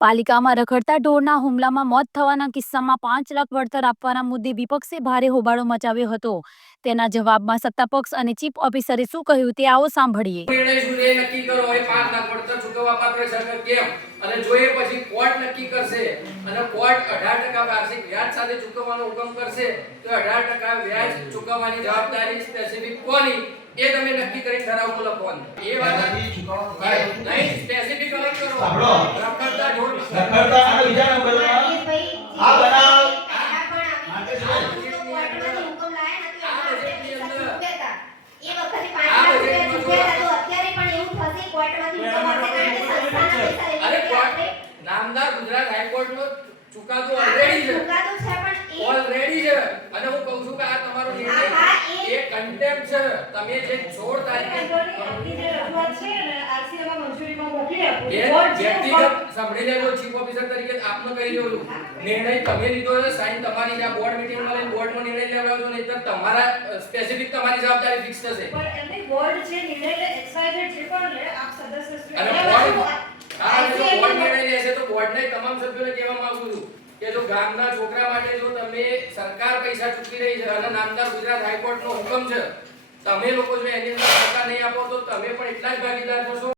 પાલિકામાં રખડતા ઢોરના હુમલામાં મોત થવાના કિસ્સામાં 5 લાખ વળતર આપવાના મુદ્દે વિપક્ષે ભારે હોબાળો મચાવ્યો હતો। તેના જવાબમાં સત્તાપક્ષ અને ચીફ ઓફિસરે શું કહ્યું તે આવો સાંભળીએ। નિર્ણય શું એ નક્કી કરો એ 5 લાખ વળતર ચૂકવવા પાત્ર છે કેમ અને જો એ પછી કોર્ટ નક્કી કરશે અને કોર્ટ 18% વાર્ષિક વ્યાજ સાથે ચૂકવવાનો હુકમ કરશે તો 18% વ્યાજ ચૂકવવાની જવાબદારી સ્પેસિફિક કોની એ તમે નક્કી કરી ઠરાવમાં લખવાનું। એ વાત નહીં સ્પેસિફિક અલગ કરો સાંભળો રખડતા ઢોર રખડતા આ વિચાર કરો આ બનાવ માટે જો કોર્ટમાંથી હુકમ લાયા નથી એ વખતે 5 લાખ રૂપિયા તો અત્યારે પણ એવું થશે કોર્ટમાંથી હુકમ આવશે કારણ કે સંસ્થાના પૈસા અરે કોર્ટ નામદાર ગુજરાત હાઈકોર્ટનો ચુકાદો ઓલરેડી છે પણ ઓલરેડી છે અને હું કહું છું કે આ તમારો નિર્ણય એ કન્ટેમ્પ્ટ છે। તમે જે 16 તારીખે જે રજૂઆત છે ને આરસીએમાં મંજૂરીમાં મોકલી આપો વ્યક્તિગત સાંભળી લેજો ચીફ ઓફિસર તરીકે આપનો કહી રહ્યો છું નિર્ણય તમે લીધો છે સાઈન તમારી આ બોર્ડ મીટિંગમાં લઈને બોર્ડનો નિર્ણય લેવડાવજો નહીંતર તમારા સ્પેસિફિક તમારી જવાબદારી ફિક્સ થશે। પણ એમની બોર્ડ છે નિર્ણય લે એક્સાઇટેડ છે પણ લે આપ સદસ્ય અને બોર્ડ નિર્ણય લેશે તો બોર્ડને તમામ સભ્યોને કહેવા માંગુ છું કે જો ગામના છોકરા માટે જો તમે સરકાર પૈસા ચૂકવી રહી છે અને નામદાર ગુજરાત હાઈકોર્ટનો હુકમ છે તમે લોકો જો એની અંદર સરકાર નહીં આપો તો તમે પણ એટલા જ ભાગીદાર થશો।